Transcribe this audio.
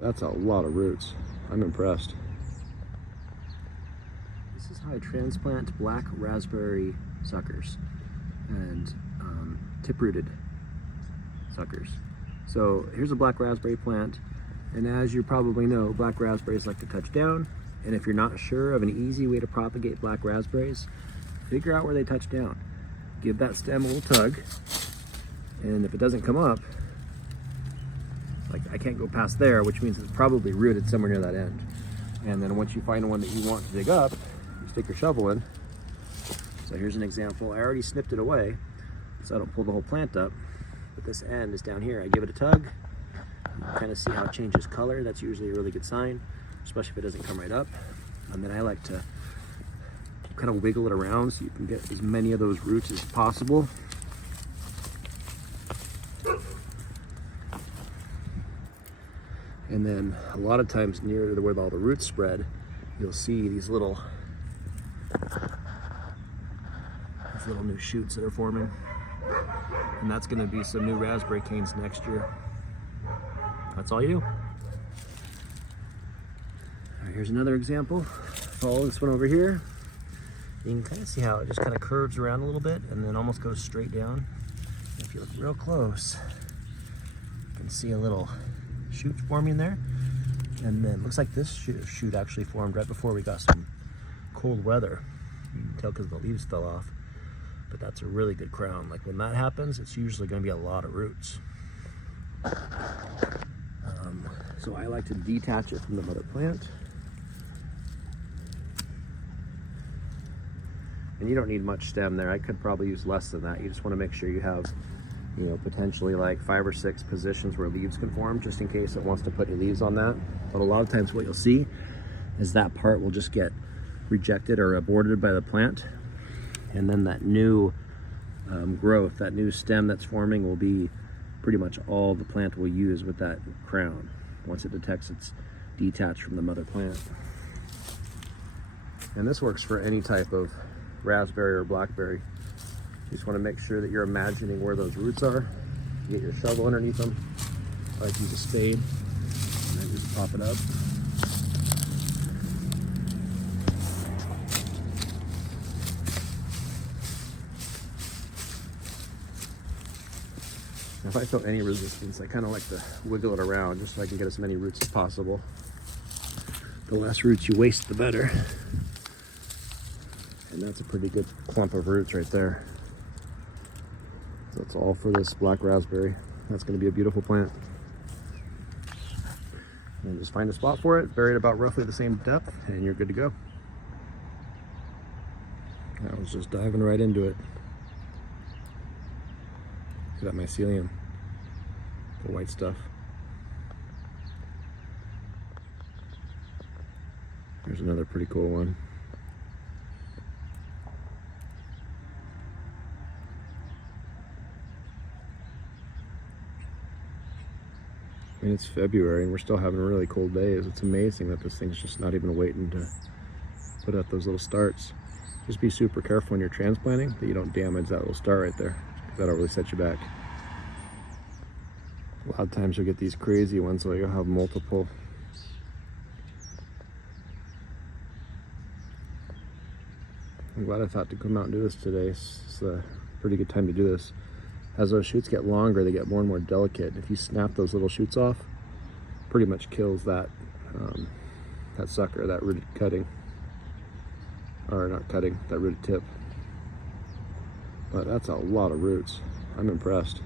That's a lot of roots. I'm impressed. This is how I transplant black raspberry suckers and tip-rooted suckers. So here's a black raspberry plant, and as you probably know, black raspberries like to touch down, and if you're not sure of an easy way to propagate black raspberries, figure out where they touch down. Give that stem a little tug, and if it doesn't come up, like I can't go past there, which means it's probably rooted somewhere near that end. And then once you find one that you want to dig up, you stick your shovel in. So here's an example. I already snipped it away, so I don't pull the whole plant up, but this end is down here. I give it a tug, you kind of see how it changes color. That's usually a really good sign, especially if it doesn't come right up. And then I like to kind of wiggle it around so you can get as many of those roots as possible. And then a lot of times near to where all the roots spread, you'll see these little new shoots that are forming. And that's gonna be some new raspberry canes next year. That's all you do. All right, here's another example. Follow this one over here. You can kind of see how it just kind of curves around a little bit and then almost goes straight down. And if you look real close, you can see a little shoot forming there, and then looks like this shoot actually formed right before we got some cold weather. You can tell because the leaves fell off, but that's a really good crown. Like when that happens, it's usually going to be a lot of roots. So I like to detach it from the mother plant, and you don't need much stem there. I could probably use less than that. You just want to make sure you have, you know, potentially like 5 or 6 positions where leaves can form, just in case it wants to put any leaves on that. But a lot of times what you'll see is that part will just get rejected or aborted by the plant, and then that new growth, that new stem that's forming will be pretty much all the plant will use with that crown once it detects it's detached from the mother plant. And this works for any type of raspberry or blackberry. You just want to make sure that you're imagining where those roots are. You get your shovel underneath them. I like to use a spade and then just pop it up. If I feel any resistance, I kind of like to wiggle it around just so I can get as many roots as possible. The less roots you waste, the better. And that's a pretty good clump of roots right there. So that's all for this black raspberry. That's going to be a beautiful plant. And just find a spot for it, bury it about roughly the same depth, and you're good to go. I was just diving right into it. Look at that mycelium, the white stuff. There's another pretty cool one. I mean, it's February and we're still having really cold days. It's amazing that this thing's just not even waiting to put out those little starts. Just be super careful when you're transplanting that you don't damage that little start right there, because that'll really set you back. A lot of times you'll get these crazy ones where you'll have multiple. I'm glad I thought to come out and do this today. It's a pretty good time to do this. As those shoots get longer, they get more and more delicate. If you snap those little shoots off, pretty much kills that that sucker, that rooted cutting, or not cutting, that rooted tip. But that's a lot of roots. I'm impressed.